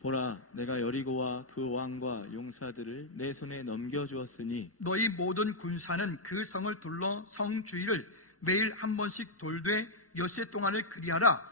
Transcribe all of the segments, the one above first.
보라, 내가 여리고와 그 왕과 용사들을 내 손에 넘겨주었으니 너희 모든 군사는 그 성을 둘러 성 주위를 매일 한 번씩 돌되 엿새 동안을 그리하라.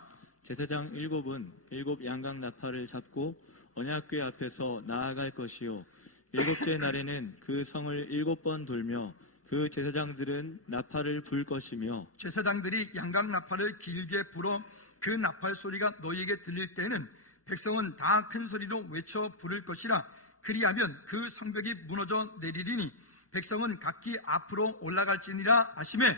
제사장 일곱은 일곱 양각 나팔을 잡고 언약궤 앞에서 나아갈 것이요 일곱째 날에는 그 성을 7번 돌며 그 제사장들은 나팔을 불 것이며 제사장들이 양각 나팔을 길게 불어 그 나팔 소리가 너희에게 들릴 때는 백성은 다 큰 소리로 외쳐 부를 것이라. 그리하면 그 성벽이 무너져 내리리니 백성은 각기 앞으로 올라갈지니라 하시매.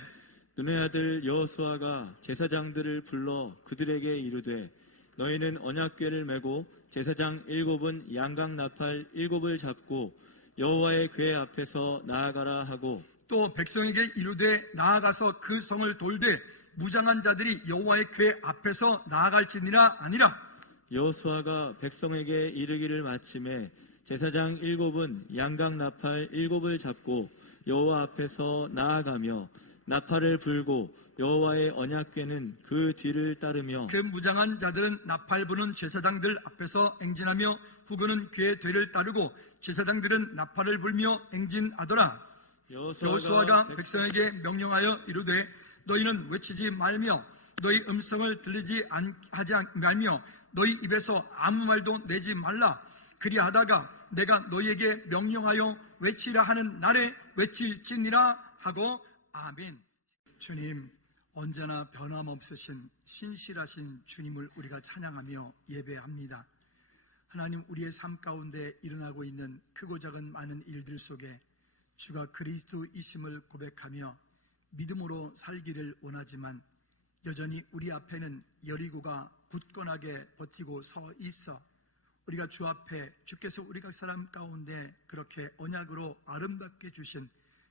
눈의 아들 여호수아가 제사장들을 불러 그들에게 이르되 너희는 언약궤를 메고 제사장 7은 양각 나팔 7을 잡고 여호와의 궤 앞에서 나아가라 하고 또 백성에게 이르되 나아가서 그 성을 돌되 무장한 자들이 여호와의 궤 앞에서 나아갈지니라 아니라. 여호수아가 백성에게 이르기를 마침에 제사장 7은 양각 나팔 7을 잡고 여호와 앞에서 나아가며 나팔을 불고 여호와의 언약궤는 그 뒤를 따르며 그 무장한 자들은 나팔 부는 제사장들 앞에서 행진하며 후그는 궤 뒤를 따르고 제사장들은 나팔을 불며 행진하더라. 여호수아가 백성에게 명령하여 이르되 너희는 외치지 말며 너희 음성을 들리지 하지 말며 너희 입에서 아무 말도 내지 말라. 그리하다가 내가 너희에게 명령하여 외치라 하는 날에 외칠지니라 하고 아멘. 주님, 언제나 변함없으신 신실하신 주님을 우리가 찬양하며 예배합니다. 하나님, 우리의 삶 가운데 일어나고 있는 크고 작은 많은 일들 속에 주가 그리스도이심을 고백하며 믿음으로 살기를 원하지만 여전히 우리 앞에는 여리고가 굳건하게 버티고 서 있어 우리가 주 앞에 주께서 우리 각 사람 가운데 그렇게 언약으로 아름답게 주신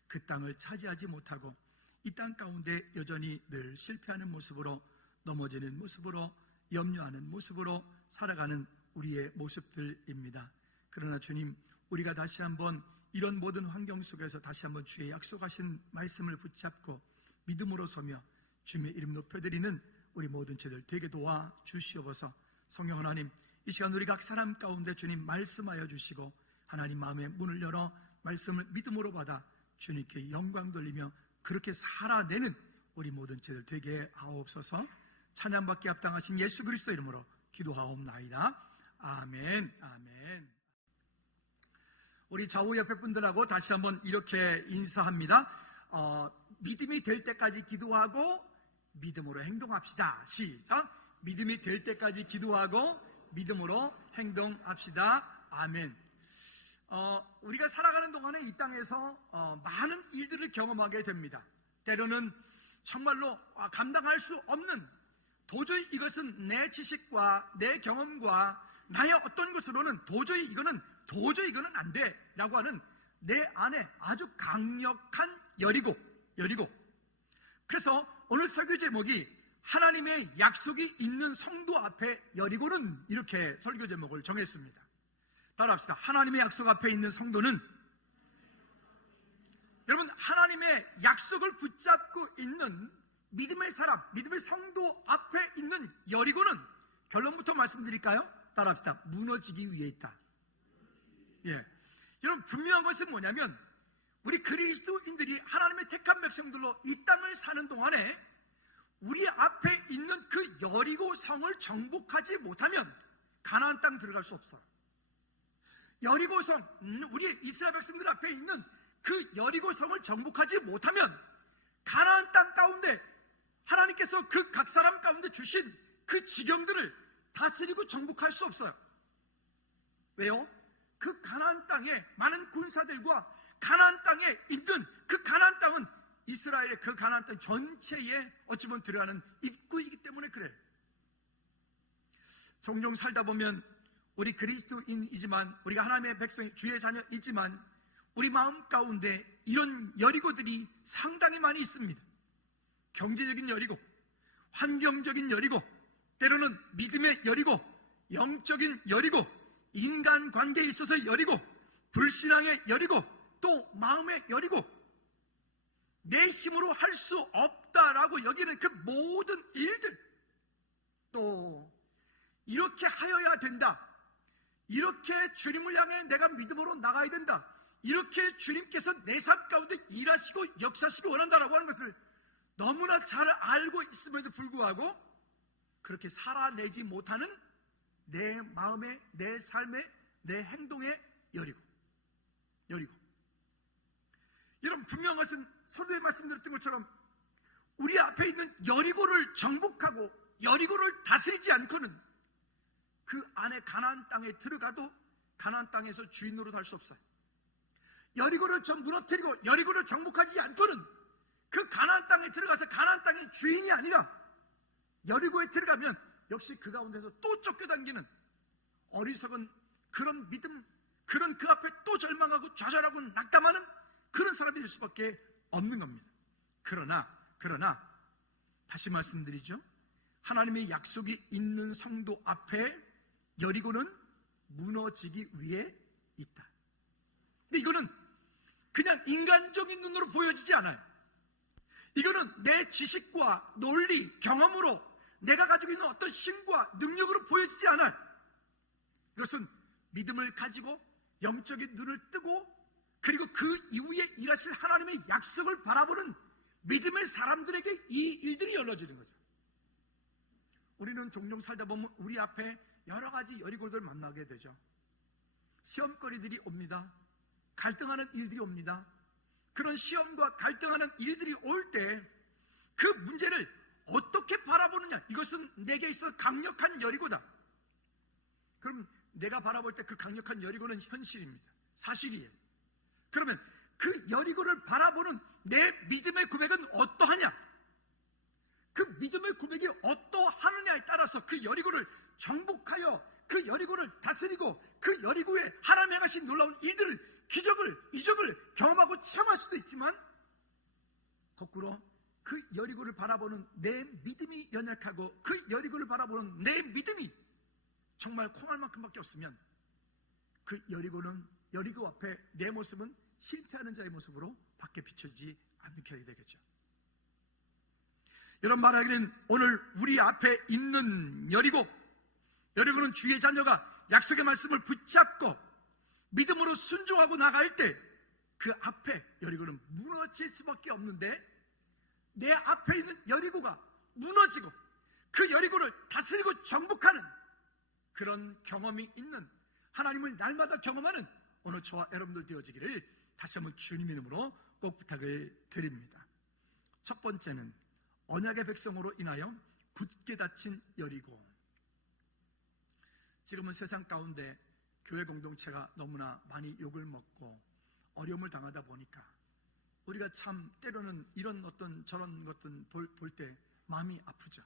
그 땅을 차지하지 못하고 이 땅 가운데 여전히 늘 실패하는 모습으로 넘어지는 모습으로 염려하는 모습으로 살아가는 우리의 모습들입니다. 그러나 주님, 우리가 다시 한번 이런 모든 환경 속에서 다시 한번 주의 약속하신 말씀을 붙잡고 믿음으로 서며 주님의 이름 높여드리는 우리 모든 죄들 되게 도와 주시옵소서. 성령 하나님, 이 시간 우리 각 사람 가운데 주님 말씀하여 주시고 하나님 마음의 문을 열어 말씀을 믿음으로 받아 주님께 영광 돌리며 그렇게 살아내는 우리 모든 죄들 되게 하옵소서. 찬양받기 합당하신 예수 그리스도 이름으로 기도하옵나이다. 아멘. 아멘. 우리 좌우 옆에 분들하고 다시 한번 이렇게 인사합니다. 믿음이 될 때까지 기도하고 믿음으로 행동합시다. 시작. 믿음이 될 때까지 기도하고 믿음으로 행동합시다. 아멘. 우리가 살아가는 동안에 이 땅에서 많은 일들을 경험하게 됩니다. 때로는 정말로 감당할 수 없는, 도저히 이것은 내 지식과 내 경험과 나의 어떤 것으로는 도저히 이거는 안 돼 라고 하는 내 안에 아주 강력한 여리고. 그래서 오늘 설교 제목이 하나님의 약속이 있는 성도 앞에 여리고는, 이렇게 설교 제목을 정했습니다. 따라합시다. 하나님의 약속 앞에 있는 성도는, 여러분, 하나님의 약속을 붙잡고 있는 믿음의 사람, 믿음의 성도 앞에 있는 여리고는, 결론부터 말씀드릴까요? 따라합시다. 무너지기 위해 있다. 예. 여러분, 분명한 것은 뭐냐면 우리 그리스도인들이 하나님의 택한 백성들로 이 땅을 사는 동안에 우리 앞에 있는 그 여리고 성을 정복하지 못하면 가나안 땅 들어갈 수 없어요. 여리고 성, 우리 이스라엘 백성들 앞에 있는 그 여리고 성을 정복하지 못하면 가나안 땅 가운데 하나님께서 그 각 사람 가운데 주신 그 지경들을 다스리고 정복할 수 없어요. 왜요? 그 가나안 땅에 많은 군사들과 가나안 땅에 있는 그 가나안 땅은 이스라엘의 그 가나안 땅 전체에 어찌 보면 들어가는 입구이기 때문에 그래요. 종종 살다 보면 우리 그리스도인이지만, 우리가 하나님의 백성, 주의 자녀이지만 우리 마음 가운데 이런 여리고들이 상당히 많이 있습니다. 경제적인 여리고, 환경적인 여리고, 때로는 믿음의 여리고, 영적인 여리고, 인간관계에 있어서 여리고, 불신앙의 여리고, 또 마음의 여리고, 내 힘으로 할 수 없다라고 여기는 그 모든 일들, 또 이렇게 하여야 된다, 이렇게 주님을 향해 내가 믿음으로 나가야 된다, 이렇게 주님께서 내 삶 가운데 일하시고 역사하시기 원한다라고 하는 것을 너무나 잘 알고 있음에도 불구하고 그렇게 살아내지 못하는 내 마음의, 내 삶의, 내 행동의 여리고. 여러분, 분명한 것은 서두에 말씀드렸던 것처럼 우리 앞에 있는 여리고를 정복하고 여리고를 다스리지 않고는 그 안에 가나안 땅에 들어가도 가나안 땅에서 주인으로 살 수 없어요. 여리고를 무너뜨리고 여리고를 정복하지 않고는 그 가나안 땅에 들어가서 가나안 땅의 주인이 아니라 여리고에 들어가면 역시 그 가운데서 또 쫓겨당기는 어리석은 그런 믿음, 그런 그 앞에 또 절망하고 좌절하고 낙담하는 그런 사람이 될 수밖에 없는 겁니다. 그러나 다시 말씀드리죠, 하나님의 약속이 있는 성도 앞에 여리고는 무너지기 위해 있다. 근데 이거는 그냥 인간적인 눈으로 보여지지 않아요. 이거는 내 지식과 논리, 경험으로 내가 가지고 있는 어떤 힘과 능력으로 보여지지 않아요. 이것은 믿음을 가지고 영적인 눈을 뜨고 그리고 그 이후에 일하실 하나님의 약속을 바라보는 믿음의 사람들에게 이 일들이 열려지는 거죠. 우리는 종종 살다 보면 우리 앞에 여러 가지 여리고들 만나게 되죠. 시험거리들이 옵니다. 갈등하는 일들이 옵니다. 그런 시험과 갈등하는 일들이 올 때 그 문제를 어떻게 바라보느냐, 이것은 내게 있어 강력한 여리고다. 그럼 내가 바라볼 때 그 강력한 여리고는 현실입니다. 사실이에요. 그러면 그 여리고를 바라보는 내 믿음의 고백은 어떠하냐? 그 믿음의 고백이 어떠하느냐에 따라서 그 여리고를 정복하여 그 여리고를 다스리고 그 여리고에 하나님 행하신 놀라운 일들을, 기적을, 이적을 경험하고 체험할 수도 있지만 거꾸로 그 여리고를 바라보는 내 믿음이 연약하고 그 여리고를 바라보는 내 믿음이 정말 콩알 만큼밖에 없으면 그 여리고 앞에 내 모습은 실패하는 자의 모습으로 밖에 비춰지지 않게 되겠죠. 여러분, 말하기는 오늘 우리 앞에 있는 여리고는 주의 자녀가 약속의 말씀을 붙잡고 믿음으로 순종하고 나갈 때 그 앞에 여리고는 무너질 수밖에 없는데, 내 앞에 있는 여리고가 무너지고 그 여리고를 다스리고 정복하는 그런 경험이 있는, 하나님을 날마다 경험하는 오늘 저와 여러분들 되어지기를 다시 한번 주님 이름으로 꼭 부탁을 드립니다. 첫 번째는 언약의 백성으로 인하여 굳게 닫힌 여리고. 지금은 세상 가운데 교회 공동체가 너무나 많이 욕을 먹고 어려움을 당하다 보니까 우리가 참 때로는 이런 어떤 저런 것들 볼 때 마음이 아프죠.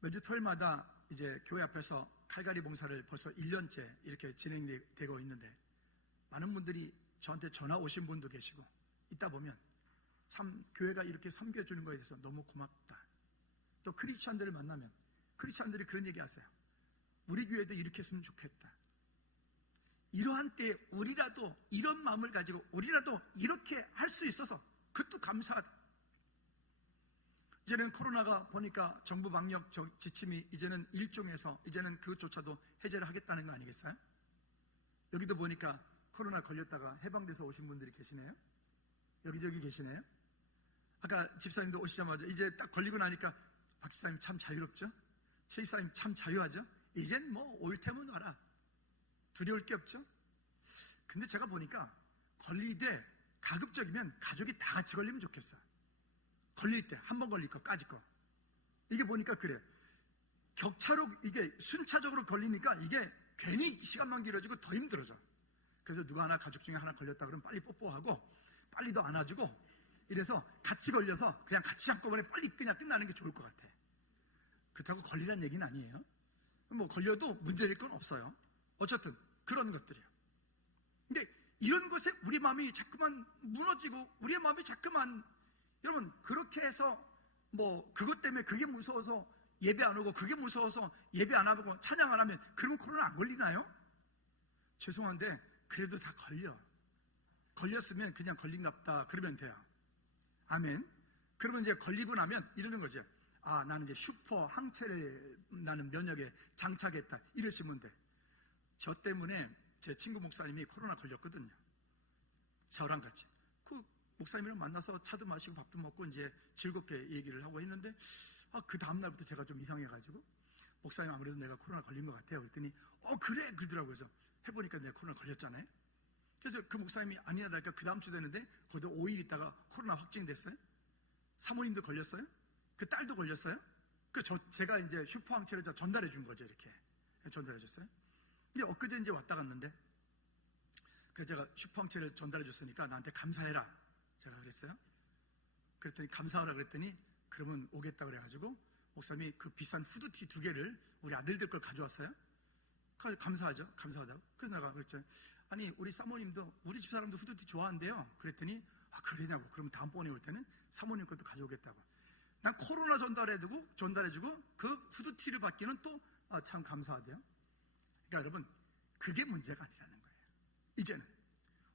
매주 토요일마다 이제 교회 앞에서 칼갈이 봉사를 벌써 1년째 이렇게 진행되고 있는데, 많은 분들이 저한테 전화 오신 분도 계시고, 있다 보면 참 교회가 이렇게 섬겨주는 것에 대해서 너무 고맙다. 또 크리스찬들을 만나면 크리스찬들이 그런 얘기 하세요. 우리 교회도 이렇게 했으면 좋겠다. 이러한 때에 우리라도 이런 마음을 가지고 우리라도 이렇게 할 수 있어서 그것도 감사하다. 이제는 코로나가 보니까 정부 방역 지침이 이제는 일종에서 이제는 그것조차도 해제를 하겠다는 거 아니겠어요? 여기도 보니까 코로나 걸렸다가 해방돼서 오신 분들이 계시네요. 여기저기 계시네요. 아까 집사님도 오시자마자 이제 딱 걸리고 나니까 박 집사님 참 자유롭죠? 최 집사님 참 자유하죠? 이젠 뭐 올 테면 와라. 두려울 게 없죠? 근데 제가 보니까 걸릴 때 가급적이면 가족이 다 같이 걸리면 좋겠어요. 걸릴 때 한 번 걸릴 거까지 거. 이게 보니까 그래요. 격차로 이게 순차적으로 걸리니까 이게 괜히 시간만 길어지고 더 힘들어져. 그래서 누가 하나 가족 중에 하나 걸렸다 그러면 빨리 뽀뽀하고 빨리 더 안아주고 이래서 같이 걸려서 그냥 같이 한꺼번에 빨리 그냥 끝나는 게 좋을 것 같아. 그렇다고 걸리란 얘기는 아니에요. 뭐 걸려도 문제될 건 없어요. 어쨌든 그런 것들이에요. 근데 이런 것에 우리 마음이 자꾸만 무너지고 우리의 마음이 자꾸만, 여러분 그렇게 해서 뭐 그것 때문에 그게 무서워서 예배 안 오고 그게 무서워서 예배 안 하고 찬양 안 하면 그러면 코로나 안 걸리나요? 죄송한데 그래도 다 걸렸으면 그냥 걸린갑다 그러면 돼요. 아멘. 그러면 이제 걸리고 나면 이러는 거죠. 나는 이제 슈퍼 항체를 나는 면역에 장착했다 이러시면 돼. 저 때문에 제 친구 목사님이 코로나 걸렸거든요. 저랑 같이 그 목사님이랑 만나서 차도 마시고 밥도 먹고 이제 즐겁게 얘기를 하고 했는데 그 다음날부터 제가 좀 이상해가지고 목사님 아무래도 내가 코로나 걸린 것 같아요 그랬더니 그래 그러더라고요. 그래서 해보니까 내가 코로나 걸렸잖아요. 그래서 그 목사님이 아니나 다를까 그 다음 주 되는데 거기다 5일 있다가 코로나 확진됐어요. 사모님도 걸렸어요. 그 딸도 걸렸어요. 제가 이제 슈퍼항체를 전달해 준 거죠. 이렇게 전달해 줬어요. 근데 엊그제 이제 왔다 갔는데 그래서 제가 슈퍼항체를 전달해 줬으니까 나한테 감사해라 제가 그랬어요. 그랬더니 감사하라 그랬더니 그러면 오겠다 그래가지고 목사님이 그 비싼 후드티 2개를 우리 아들들 걸 가져왔어요. 감사하죠. 감사하다고. 그래서 내가 그랬죠. 아니 우리 사모님도 우리 집 사람도 후드티 좋아한대요. 그랬더니 그러냐고. 그럼 다음번에 올 때는 사모님 것도 가져오겠다고. 난 코로나 전달해주고 그 후드티를 받기는 또 참 감사하대요. 그러니까 여러분 그게 문제가 아니라는 거예요. 이제는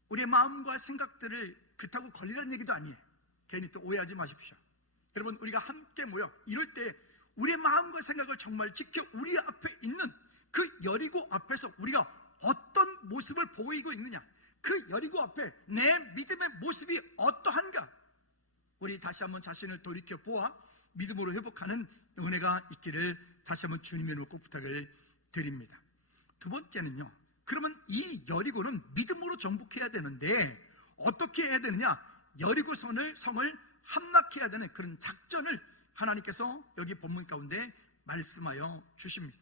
우리의 마음과 생각들을 그렇다고 걸리라는 얘기도 아니에요. 괜히 또 오해하지 마십시오. 여러분 우리가 함께 모여 이럴 때 우리의 마음과 생각을 정말 지켜 우리 앞에 있는 그 여리고 앞에서 우리가 어떤 모습을 보이고 있느냐, 그 여리고 앞에 내 믿음의 모습이 어떠한가, 우리 다시 한번 자신을 돌이켜 보아 믿음으로 회복하는 은혜가 있기를 다시 한번 주님의 이름으로 꼭 부탁을 드립니다. 두 번째는요, 그러면 이 여리고는 믿음으로 정복해야 되는데 어떻게 해야 되느냐? 여리고 성을 함락해야 되는 그런 작전을 하나님께서 여기 본문 가운데 말씀하여 주십니다.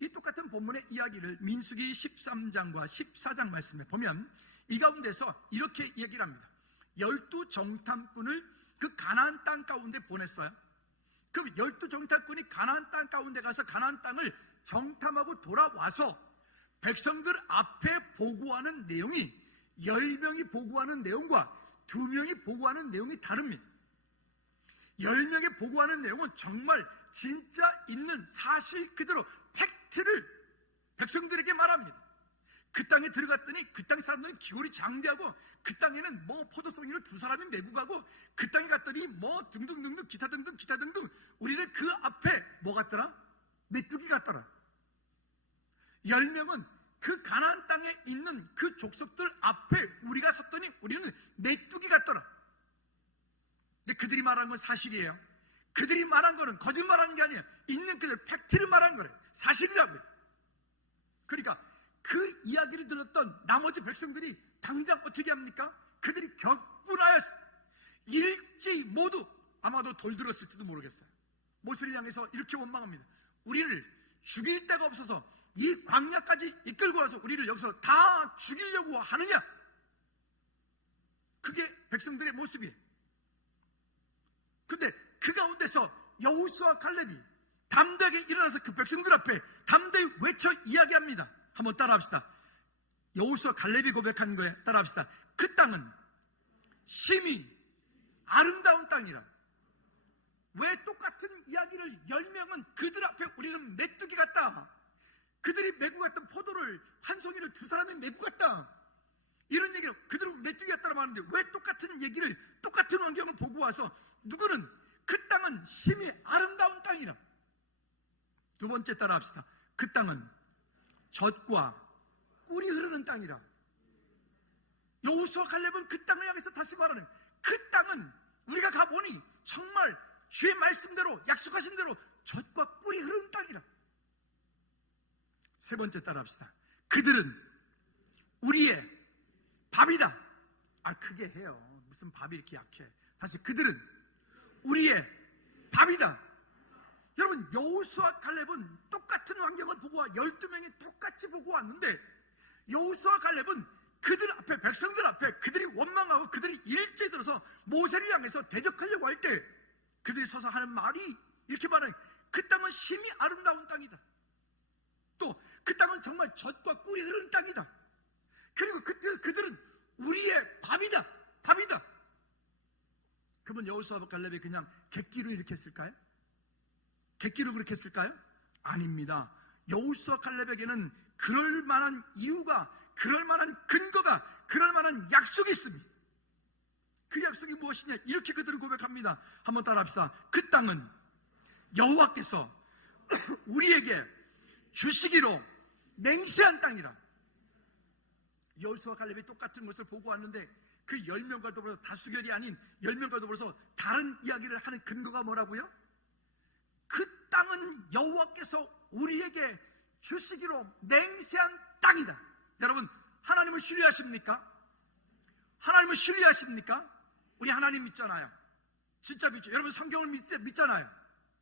이 똑같은 본문의 이야기를 민수기 13장과 14장 말씀에 보면 이 가운데서 이렇게 얘기를 합니다. 12정탐꾼을 그 가나안 땅 가운데 보냈어요. 그 12정탐꾼이 가나안 땅 가운데 가서 가나안 땅을 정탐하고 돌아와서 백성들 앞에 보고하는 내용이 10명이 보고하는 내용과 2명이 보고하는 내용이 다릅니다. 10명이 보고하는 내용은 정말 진짜 있는 사실 그대로 팩트를 백성들에게 말합니다. 그 땅에 들어갔더니 그 땅 사람들은 기골이 장대하고 그 땅에는 포도송이를 2사람이 메고 가고 그 땅에 갔더니 등등등등 기타 등등 우리는 그 앞에 뭐 같더라? 메뚜기 같더라. 10명은 그 가나안 땅에 있는 그 족속들 앞에 우리가 섰더니 우리는 메뚜기 같더라. 근데 그들이 말한 건 사실이에요. 그들이 말한 거는 거짓말하는 게 아니에요. 있는 그들 팩트를 말한 거예요. 사실이라고요. 그러니까 그 이야기를 들었던 나머지 백성들이 당장 어떻게 합니까? 그들이 격분하였어. 일제히 모두 아마도 돌들었을지도 모르겠어요. 모세를 향해서 이렇게 원망합니다. 우리를 죽일 데가 없어서 이 광야까지 이끌고 와서 우리를 여기서 다 죽이려고 하느냐? 그게 백성들의 모습이에요. 근데 그 가운데서 여호수아와 칼렙이 담대하게 일어나서 그 백성들 앞에 담대히 외쳐 이야기합니다. 한번 따라합시다. 여호수아와 칼렙이 고백한 거에 따라합시다. 그 땅은 심히 아름다운 땅이라. 왜 똑같은 이야기를 10명은 그들 앞에 우리는 메뚜기 같다, 그들이 메고 갔던 포도를 한 송이를 2사람이 메고 갔다, 이런 얘기를 그들은 메뚜기 같다라고 하는데 왜 똑같은 얘기를 똑같은 환경을 보고 와서 누구는 그 땅은 심히 아름다운 땅이라. 두 번째 따라합시다. 그 땅은 젖과 꿀이 흐르는 땅이라. 여호수아 칼렙은 그 땅을 향해서 다시 말하는, 그 땅은 우리가 가보니 정말 주의 말씀대로 약속하신 대로 젖과 꿀이 흐르는 땅이라. 세 번째 따라합시다. 그들은 우리의 밥이다. 크게 해요. 무슨 밥이 이렇게 약해. 다시, 그들은 우리의 밥이다. 여러분, 여호수아 칼렙은 똑같은 환경을 보고 와 12명이 똑같이 보고 왔는데 여호수아 칼렙은 그들 앞에, 백성들 앞에 그들이 원망하고 그들이 일제히 들어서 모세를 향해서 대적하려고 할 때 그들이 서서 하는 말이 이렇게 말하는, 그 땅은 심히 아름다운 땅이다. 또 그 땅은 정말 젖과 꿀이 흐르는 땅이다. 그리고 그들은 우리의 밥이다. 그러면 여호수아와 칼렙이 그냥 객기로 이렇게 했을까요? 객기로 그렇게 했을까요? 아닙니다. 여호수아 칼렙에게는 그럴 만한 이유가, 그럴 만한 근거가, 그럴 만한 약속이 있습니다. 그 약속이 무엇이냐? 이렇게 그들은 고백합니다. 한번 따라합시다. 그 땅은 여호와께서 우리에게 주시기로 맹세한 땅이라. 여호수아 갈렙이 똑같은 것을 보고 왔는데 그 10명과 더불어서 다수결이 아닌 10명과 더불어서 다른 이야기를 하는 근거가 뭐라고요? 그 땅은 여호와께서 우리에게 주시기로 맹세한 땅이다. 여러분, 하나님을 신뢰하십니까? 하나님을 신뢰하십니까? 우리 하나님 믿잖아요. 진짜 믿죠. 여러분 성경을 믿잖아요.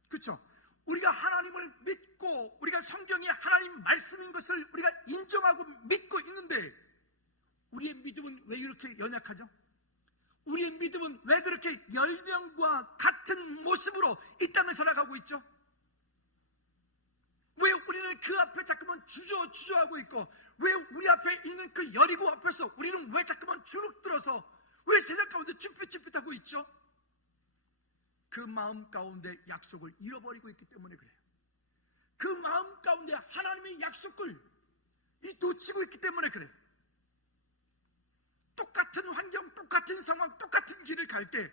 그렇죠? 우리가 하나님을 믿고 우리가 성경이 하나님 말씀인 것을 우리가 인정하고 믿고 있는데 우리의 믿음은 왜 이렇게 연약하죠? 우리의 믿음은 왜 그렇게 10명과 같은 모습으로 이 땅을 살아가고 있죠? 왜 우리는 그 앞에 자꾸만 주저하고 있고, 왜 우리 앞에 있는 그 여리고 앞에서 우리는 왜 자꾸만 주눅들어서 왜 세상 가운데 쭈삣쭈삣하고 있죠? 그 마음 가운데 약속을 잃어버리고 있기 때문에 그래요. 그 마음 가운데 하나님의 약속을 놓치고 있기 때문에 그래요. 똑같은 환경, 똑같은 상황, 똑같은 길을 갈 때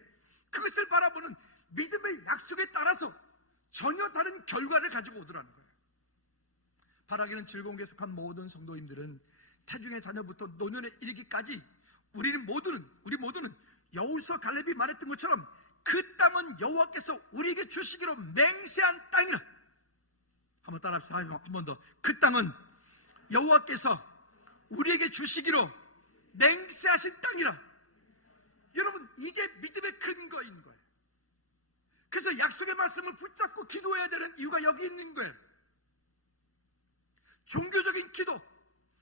그것을 바라보는 믿음의 약속에 따라서 전혀 다른 결과를 가지고 오더라는 거예요. 바라기는 즐거운 게 속한 모든 성도님들은 태중의 자녀부터 노년에 이르기까지 우리 모두는 여호수아 갈렙이 말했던 것처럼 그 땅은 여호와께서 우리에게 주시기로 맹세한 땅이라. 한번 따라합시다. 한 번 더. 그 땅은 여호와께서 우리에게 주시기로 맹세하신 땅이라. 여러분, 이게 믿음의 근거인 거예요. 그래서 약속의 말씀을 붙잡고 기도해야 되는 이유가 여기 있는 거예요. 종교적인 기도,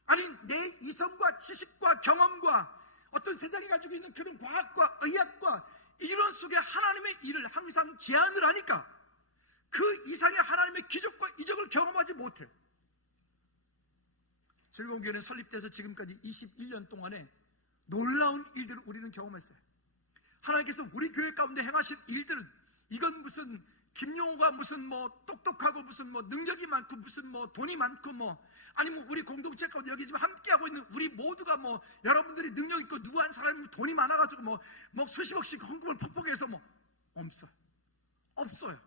아니 내 이성과 지식과 경험과 어떤 세상이 가지고 있는 그런 과학과 의학과 이런 속에 하나님의 일을 항상 제안을 하니까 그 이상의 하나님의 기적과 이적을 경험하지 못해요. 즐거운 교회는 설립돼서 지금까지 21년 동안에 놀라운 일들을 우리는 경험했어요. 하나님께서 우리 교회 가운데 행하신 일들은 이건 무슨 김용호가 무슨 똑똑하고 무슨 능력이 많고 무슨 돈이 많고 아니면 우리 공동체 가운데 여기 지금 함께하고 있는 우리 모두가 여러분들이 능력 있고 누구 한 사람이 돈이 많아가지고 수십억씩 헌금을 퍽퍽해서 없어요.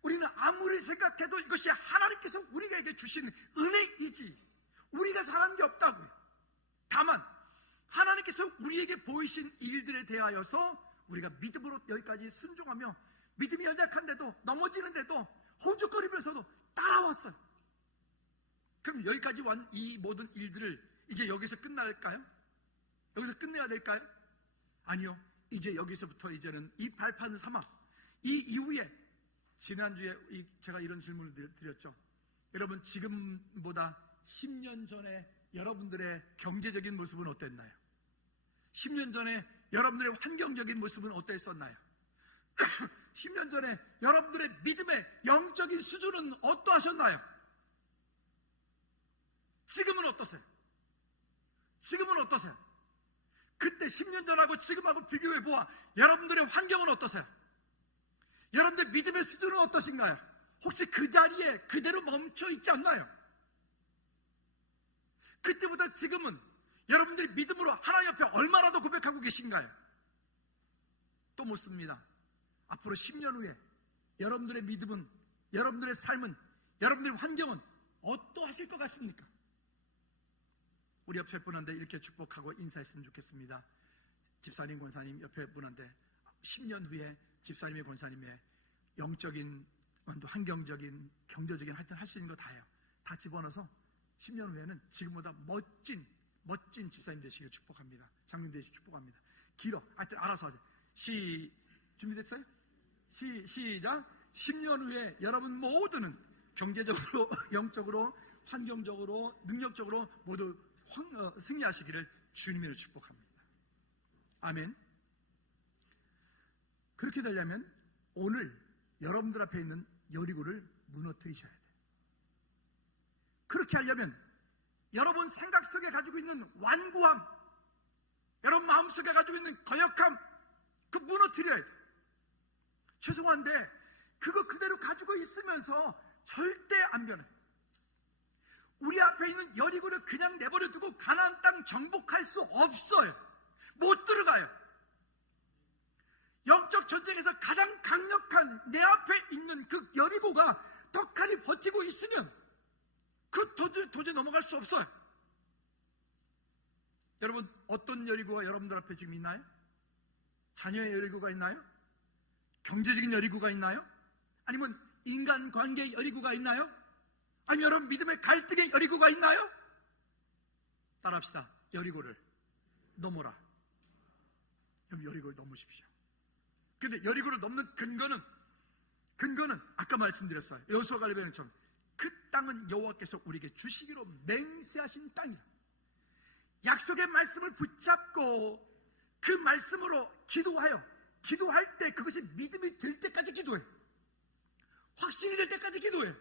우리는 아무리 생각해도 이것이 하나님께서 우리에게 주신 은혜이지 우리가 잘한 게 없다고요. 다만 하나님께서 우리에게 보이신 일들에 대하여서 우리가 믿음으로 여기까지 순종하며 믿음이 연약한데도 넘어지는데도 호죽거리면서도 따라왔어요. 그럼 여기까지 온 이 모든 일들을 이제 여기서 끝날까요? 여기서 끝내야 될까요? 아니요. 이제 여기서부터 이제는 이 발판을 삼아 이 이후에 지난주에 제가 이런 질문을 드렸죠. 여러분, 지금보다 10년 전에 여러분들의 경제적인 모습은 어땠나요? 10년 전에 여러분들의 환경적인 모습은 어땠었나요? 10년 전에 여러분들의 믿음의 영적인 수준은 어떠하셨나요? 지금은 어떠세요? 지금은 어떠세요? 그때 10년 전하고 지금하고 비교해보아 여러분들의 환경은 어떠세요? 여러분들 믿음의 수준은 어떠신가요? 혹시 그 자리에 그대로 멈춰 있지 않나요? 그때보다 지금은 여러분들이 믿음으로 하나님 앞에 얼마나 더 고백하고 계신가요? 또 묻습니다. 앞으로 10년 후에 여러분들의 믿음은, 여러분들의 삶은, 여러분들의 환경은 어떠하실 것 같습니까? 우리 옆에 분한테 이렇게 축복하고 인사했으면 좋겠습니다. 집사님, 권사님 옆에 분한테 10년 후에 집사님의, 권사님의 영적인, 환경적인, 경제적인 하여튼 할 수 있는 거 다 해요. 다 집어넣어서 10년 후에는 지금보다 멋진 집사님 되시길 축복합니다. 장님 되시길 축복합니다. 길어. 하여튼 알아서 하세요. 준비됐어요? 시작. 10년 후에 여러분 모두는 경제적으로, 영적으로, 환경적으로, 능력적으로 모두 승리하시기를 주님으로 축복합니다. 아멘. 그렇게 되려면 오늘 여러분들 앞에 있는 여리고를 무너뜨리셔야 돼요. 그렇게 하려면 여러분 생각 속에 가지고 있는 완고함, 여러분 마음속에 가지고 있는 거역함, 그 무너뜨려야 돼요. 죄송한데 그거 그대로 가지고 있으면서 절대 안 변해요. 우리 앞에 있는 여리고를 그냥 내버려 두고 가나안 땅 정복할 수 없어요. 못 들어가요. 영적 전쟁에서 가장 강력한 내 앞에 있는 그 여리고가 덕하니 버티고 있으면 그 도저히 넘어갈 수 없어요. 여러분, 어떤 여리고가 여러분들 앞에 지금 있나요? 자녀의 여리고가 있나요? 경제적인 여리고가 있나요? 아니면 인간관계의 여리고가 있나요? 아니면 여러분 믿음의 갈등의 여리고가 있나요? 따라합시다. 여리고를 넘어라. 여러분, 여리고를 넘으십시오. 그런데 여리고를 넘는 근거는 아까 말씀드렸어요. 여호수아 갈렙처럼 그 땅은 여호와께서 우리에게 주시기로 맹세하신 땅이라. 약속의 말씀을 붙잡고 그 말씀으로 기도할 때 그것이 믿음이 될 때까지 기도해. 확신이 될 때까지 기도해.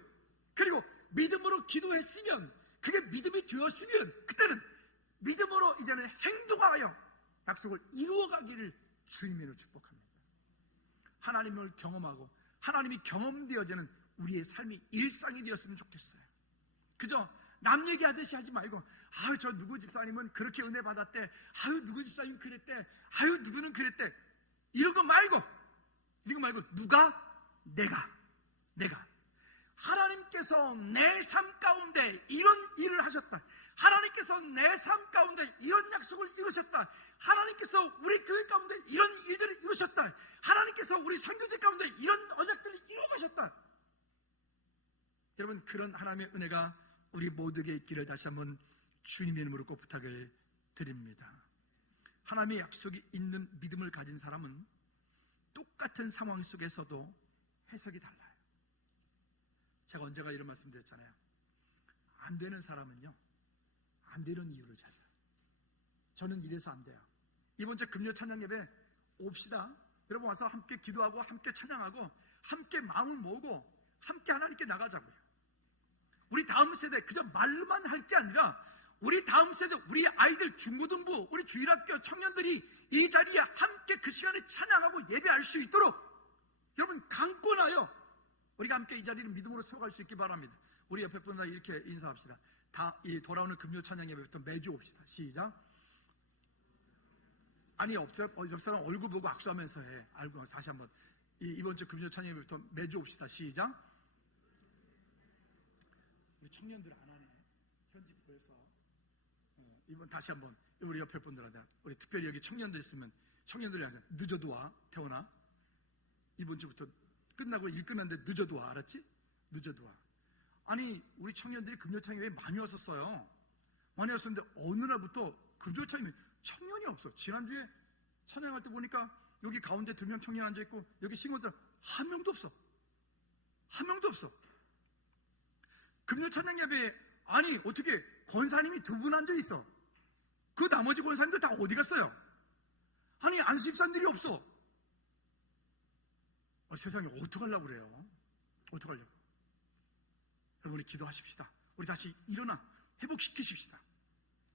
그리고 믿음으로 기도했으면, 그게 믿음이 되었으면 그때는 믿음으로 이제는 행동하여 약속을 이루어가기를 주님으로 축복합니다. 하나님을 경험하고 하나님이 경험되어지는 우리의 삶이 일상이 되었으면 좋겠어요. 그저 남 얘기하듯이 하지 말고, 아유 저 누구 집사님은 그렇게 은혜 받았대, 아유 누구 집사님 그랬대, 아유 누구는 그랬대, 이런 거 말고 누가? 내가 하나님께서 내 삶 가운데 이런 일을 하셨다, 하나님께서 내 삶 가운데 이런 약속을 이루셨다, 하나님께서 우리 교회 가운데 이런 일들을 이루셨다, 하나님께서 우리 선교제 가운데 이런 언약들을 이루어가셨다. 여러분, 그런 하나님의 은혜가 우리 모두에게 있기를 다시 한번 주님의 이름으로 꼭 부탁을 드립니다. 하나님의 약속이 있는 믿음을 가진 사람은 똑같은 상황 속에서도 해석이 달라요. 제가 언제가 이런 말씀 드렸잖아요. 안 되는 사람은요, 안 되는 이유를 찾아요. 저는 이래서 안 돼요. 이번 주 금요 찬양 예배 옵시다. 여러분 와서 함께 기도하고 함께 찬양하고 함께 마음을 모으고 함께 하나님께 나가자고요. 우리 다음 세대 그저 말로만 할 게 아니라 우리 다음 세대, 우리 아이들, 중고등부, 우리 주일학교 청년들이 이 자리에 함께 그 시간에 찬양하고 예배할 수 있도록 여러분 강권하여 우리가 함께 이 자리를 믿음으로 세워갈 수 있기 바랍니다. 우리 옆에 분들 이렇게 인사합시다. 다 이 돌아오는 금요 찬양 예배부터 매주 옵시다. 시작. 아니 없어요? 옆 사람 얼굴 보고 악수하면서 해. 알고 다시 한번 이번 주 금요 찬양 예배부터 매주 옵시다. 시작. 우리 청년들 안 하네. 현직부에서 이번 다시 한번 우리 옆에 분들한테, 우리 특별히 여기 청년들 있으면 청년들이 하세요. 늦어도 와, 태원아. 이번 주부터 끝나고 일 끝났는데 늦어도 와, 알았지? 늦어도 와. 아니 우리 청년들이 금요창에 많이 왔었어요. 많이 왔었는데 어느 날부터 금요창에 청년이 없어. 지난주에 찬양할 때 보니까 여기 가운데 2명 청년 앉아있고 여기 신고들 한 명도 없어. 한 명도 없어. 금요 찬양 예배에 아니 어떻게 권사님이 2분 앉아있어. 그 나머지 권사님들 다 어디 갔어요? 아니 안수집사님들이 없어. 세상에 어떡하려고 그래요? 어떡하려고? 여러분 우리 기도하십시다. 우리 다시 일어나 회복시키십시다.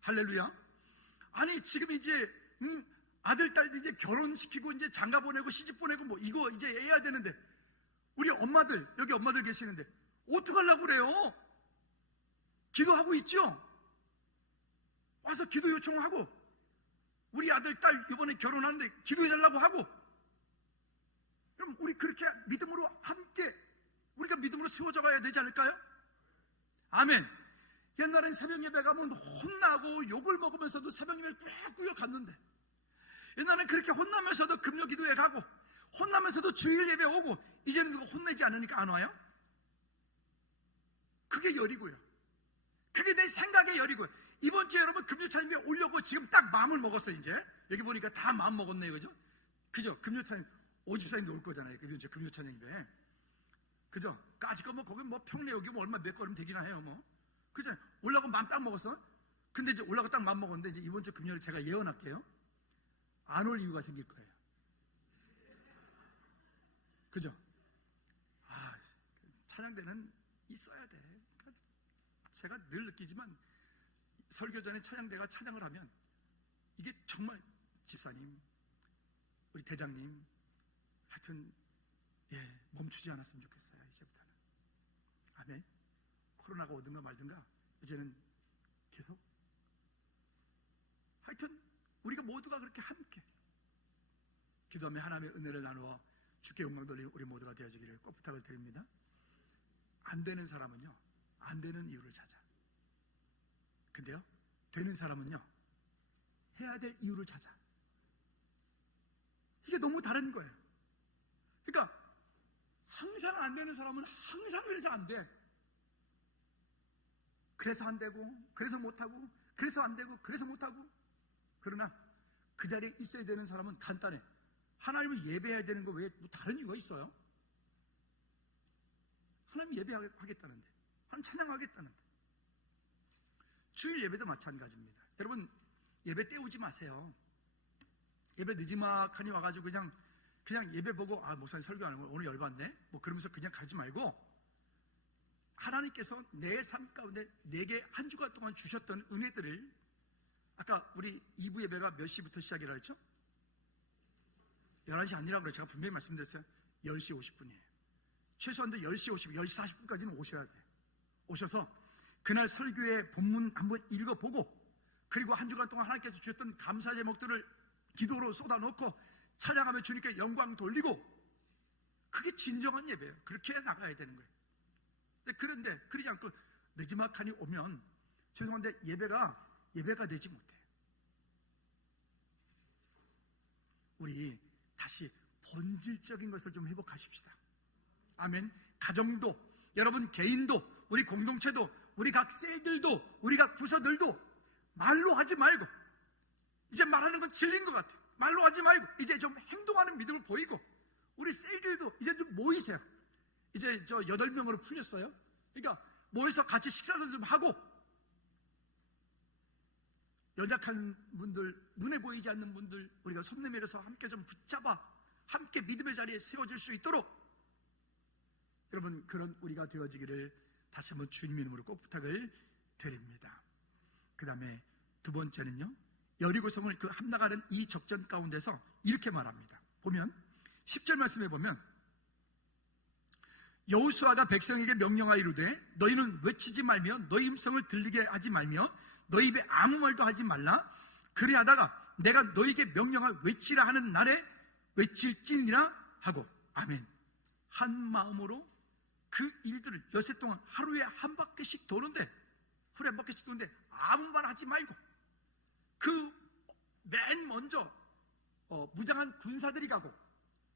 할렐루야. 아니 지금 이제 아들 딸들 이제 결혼시키고 이제 장가 보내고 시집 보내고 뭐 이거 이제 해야 되는데 우리 엄마들, 여기 엄마들 계시는데 어떡하려고 그래요? 기도하고 있죠? 와서 기도 요청하고 우리 아들 딸 이번에 결혼하는데 기도해달라고 하고. 그럼 우리 그렇게 믿음으로 함께 우리가 믿음으로 세워져 가야 되지 않을까요? 아멘. 옛날엔 새벽 예배 가면 혼나고 욕을 먹으면서도 새벽 예배를 꾸역꾸역 갔는데 옛날엔 그렇게 혼나면서도 금요 기도회 가고 혼나면서도 주일 예배 오고 이제는 누가 혼내지 않으니까 안 와요? 그게 열이고요. 그게 내 생각의 열이고요. 이번 주에 여러분 금요 찬양에 오려고 지금 딱 마음을 먹었어요. 이제 여기 보니까 다 마음 먹었네요. 그죠? 그죠? 금요 찬양 오집사님도 올 거잖아요. 금요 찬양 예배. 그죠? 까짓거 뭐 거기 뭐 평내 여기 뭐 얼마 몇 걸음 되기나 해요. 뭐 그죠? 올라고 마음 딱 먹었어. 근데 이제 올라고 딱 마음 먹었는데 이제 이번 주 금요일에 제가 예언할게요. 안 올 이유가 생길 거예요. 그죠? 찬양대는 있어야 돼. 제가 늘 느끼지만 설교 전에 찬양대가 찬양을 하면 이게 정말 집사님, 우리 대장님 하여튼 멈추지 않았으면 좋겠어요. 이제부터는. 아멘. 코로나가 오든가 말든가 이제는 계속 하여튼 우리가 모두가 그렇게 함께 기도하며 하나님의 은혜를 나누어 주께 영광 돌리는 우리 모두가 되어지기를 꼭 부탁을 드립니다. 안 되는 사람은요, 안 되는 이유를 찾아. 근데요, 되는 사람은요, 해야 될 이유를 찾아. 이게 너무 다른 거예요. 그러니까 항상 안 되는 사람은 항상 그래서 안 돼. 그래서 안 되고, 그래서 못하고, 그래서 안 되고, 그래서 못하고. 그러나 그 자리에 있어야 되는 사람은 간단해. 하나님을 예배해야 되는 거 외에 뭐 다른 이유가 있어요? 하나님 예배하겠다는데, 하나님 찬양하겠다는데. 주일 예배도 마찬가지입니다. 여러분, 예배 때우지 마세요. 예배 늦지막하니 와가지고 그냥 예배 보고, 아, 목사님 설교하는 거 오늘 열받네? 뭐 그러면서 그냥 가지 말고, 하나님께서 내 삶 가운데 내게 한 주간 동안 주셨던 은혜들을, 아까 우리 2부 예배가 몇 시부터 시작이라 했죠? 11시 아니라고 그래요. 제가 분명히 말씀드렸어요. 10시 50분이에요. 최소한도 10시 50분, 10시 40분까지는 오셔야 돼요. 오셔서 그날 설교의 본문 한번 읽어보고, 그리고 한 주간 동안 하나님께서 주셨던 감사 제목들을 기도로 쏟아놓고 찬양하며 주님께 영광 돌리고, 그게 진정한 예배예요. 그렇게 나가야 되는 거예요. 그런데 그러지 않고 늦지막하니 오면 죄송한데 예배가 되지 못해요. 우리 다시 본질적인 것을 좀 회복하십시다. 아멘. 가정도, 여러분 개인도, 우리 공동체도, 우리 각 셀들도, 우리 각 부서들도 말로 하지 말고, 이제 말하는 건 진리인 것 같아요. 말로 하지 말고 이제 좀 행동하는 믿음을 보이고, 우리 셀들도 이제 좀 모이세요. 이제 저 8명으로 풀렸어요. 그러니까 모여서 같이 식사도 좀 하고, 연약한 분들, 눈에 보이지 않는 분들 우리가 손 내밀어서 함께 좀 붙잡아 함께 믿음의 자리에 세워질 수 있도록, 여러분 그런 우리가 되어지기를 다시 한번 주님 이름으로 꼭 부탁을 드립니다. 그 다음에 두 번째는요, 여리고성을 그 함나가는 이 적전 가운데서 이렇게 말합니다. 보면 10절 말씀에 보면, 여호수아가 백성에게 명령하여 이르되 너희는 외치지 말며 너희 음성을 들리게 하지 말며 너희 입에 아무 말도 하지 말라. 그리하다가 내가 너희에게 명령하여 외치라 하는 날에 외칠지니라 하고. 아멘. 한 마음으로 그 일들을 여세 동안 하루에 한 바퀴씩 도는데, 아무 말 하지 말고, 그 맨 먼저 무장한 군사들이 가고,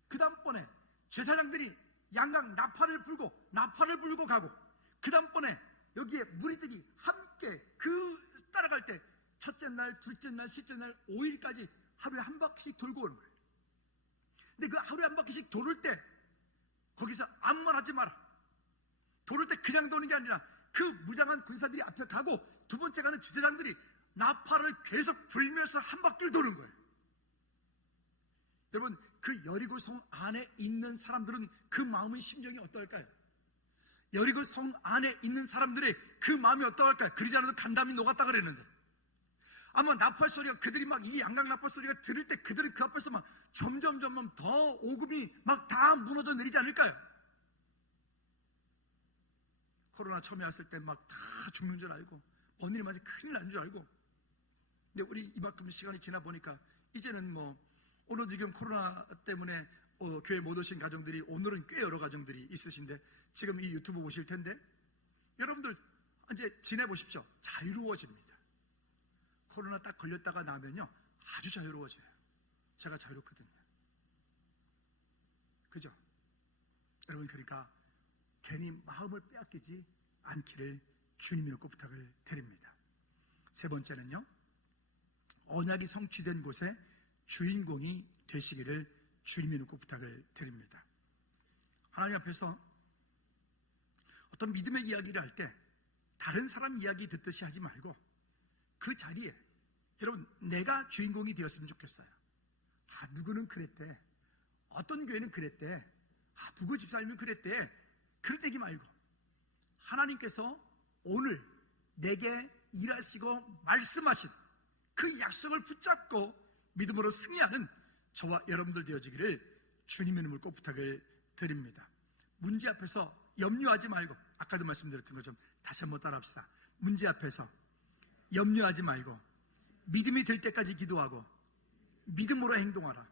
그 다음번에 제사장들이 양강 나팔을 불고 가고, 그 다음번에 여기에 무리들이 함께 그 따라갈 때 첫째 날, 둘째 날, 셋째 날, 5일까지 하루에 한 바퀴씩 돌고 오는 거예요. 근데 그 하루에 한 바퀴씩 돌을 때 거기서 아무 말 하지 마라. 돌을 때 그냥 도는 게 아니라 그 무장한 군사들이 앞에 가고, 두 번째 가는 제사장들이 나팔을 계속 불면서 한 바퀴를 도는 거예요. 여러분, 그 여리고 성 안에 있는 사람들은 그 마음의 심정이 어떨까요? 여리고 성 안에 있는 사람들의 그 마음이 어떨까요? 그러지 않아도 간담이 녹았다 그랬는데, 아마 나팔 소리가, 그들이 막 이 양강 나팔 소리가 들을 때 그들은 그 앞에서 막 점점 더 오금이 막 다 무너져 내리지 않을까요? 코로나 처음에 왔을 때 막 다 죽는 줄 알고, 언니를 맞아 큰일 난 줄 알고. 근데 우리 이만큼 시간이 지나 보니까 이제는 뭐, 오늘 지금 코로나 때문에 교회 못 오신 가정들이, 오늘은 꽤 여러 가정들이 있으신데 지금 이 유튜브 보실 텐데, 여러분들 이제 지내보십시오. 자유로워집니다. 코로나 딱 걸렸다가 나면요 아주 자유로워져요. 제가 자유롭거든요. 그죠? 여러분, 그러니까 괜히 마음을 빼앗기지 않기를 주님으로 꼭 부탁을 드립니다. 세 번째는요, 언약이 성취된 곳에 주인공이 되시기를 주님으로 꼭 부탁을 드립니다. 하나님 앞에서 어떤 믿음의 이야기를 할 때 다른 사람 이야기 듣듯이 하지 말고, 그 자리에 여러분 내가 주인공이 되었으면 좋겠어요. 아, 누구는 그랬대, 어떤 교회는 그랬대, 아, 누구 집사님은 그랬대, 그럴 때기 말고, 하나님께서 오늘 내게 일하시고 말씀하신 그 약속을 붙잡고 믿음으로 승리하는 저와 여러분들 되어지기를 주님의 이름으로 꼭 부탁을 드립니다. 문제 앞에서 염려하지 말고, 아까도 말씀드렸던 것처럼 다시 한번 따라합시다. 문제 앞에서 염려하지 말고 믿음이 될 때까지 기도하고 믿음으로 행동하라.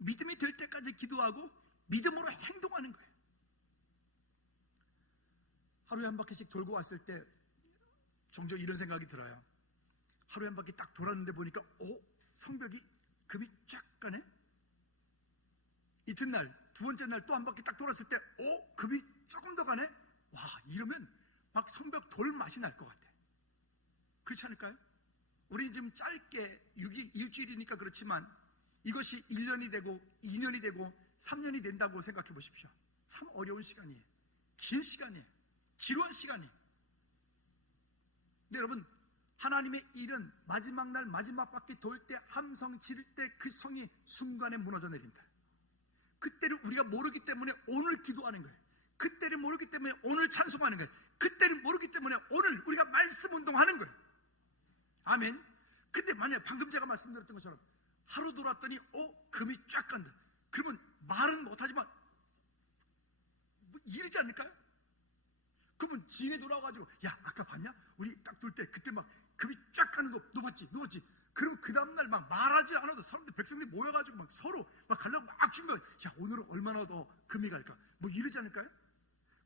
믿음이 될 때까지 기도하고 믿음으로 행동하는 거예요. 하루에 한 바퀴씩 돌고 왔을 때 종종 이런 생각이 들어요. 하루에 한 바퀴 딱 돌았는데 보니까 성벽이 금이 쫙 가네. 이튿날 두 번째 날 또 한 바퀴 딱 돌았을 때 금이 조금 더 가네. 와, 이러면 막 성벽 돌 맛이 날 것 같아. 그렇지 않을까요? 우리 지금 짧게 6일, 일주일이니까 그렇지만 이것이 1년이 되고 2년이 되고 3년이 된다고 생각해 보십시오. 참 어려운 시간이에요. 긴 시간이에요. 지루한 시간이에요. 근데 여러분, 하나님의 일은 마지막 날 마지막 바퀴 돌 때 함성 지를 때 그 성이 순간에 무너져 내린다. 그때를 우리가 모르기 때문에 오늘 기도하는 거예요. 그때를 모르기 때문에 오늘 찬송하는 거예요. 그때를 모르기 때문에 오늘 우리가 말씀 운동하는 거예요. 아멘. 근데 만약 방금 제가 말씀드렸던 것처럼 하루 돌았더니 금이 쫙 간다. 그러면 말은 못하지만 이러지 않을까요? 그러면 진에 돌아와가지고 야, 아까 봤냐? 우리 딱 돌 때 그때 막 금이 쫙 가는 거 너 봤지? 그럼 그 다음날 막 말하지 않아도 사람들, 백성들이 모여가지고 막 서로 막 가려고 막 준비해. 야, 오늘은 얼마나 더 금이 갈까? 뭐 이러지 않을까요?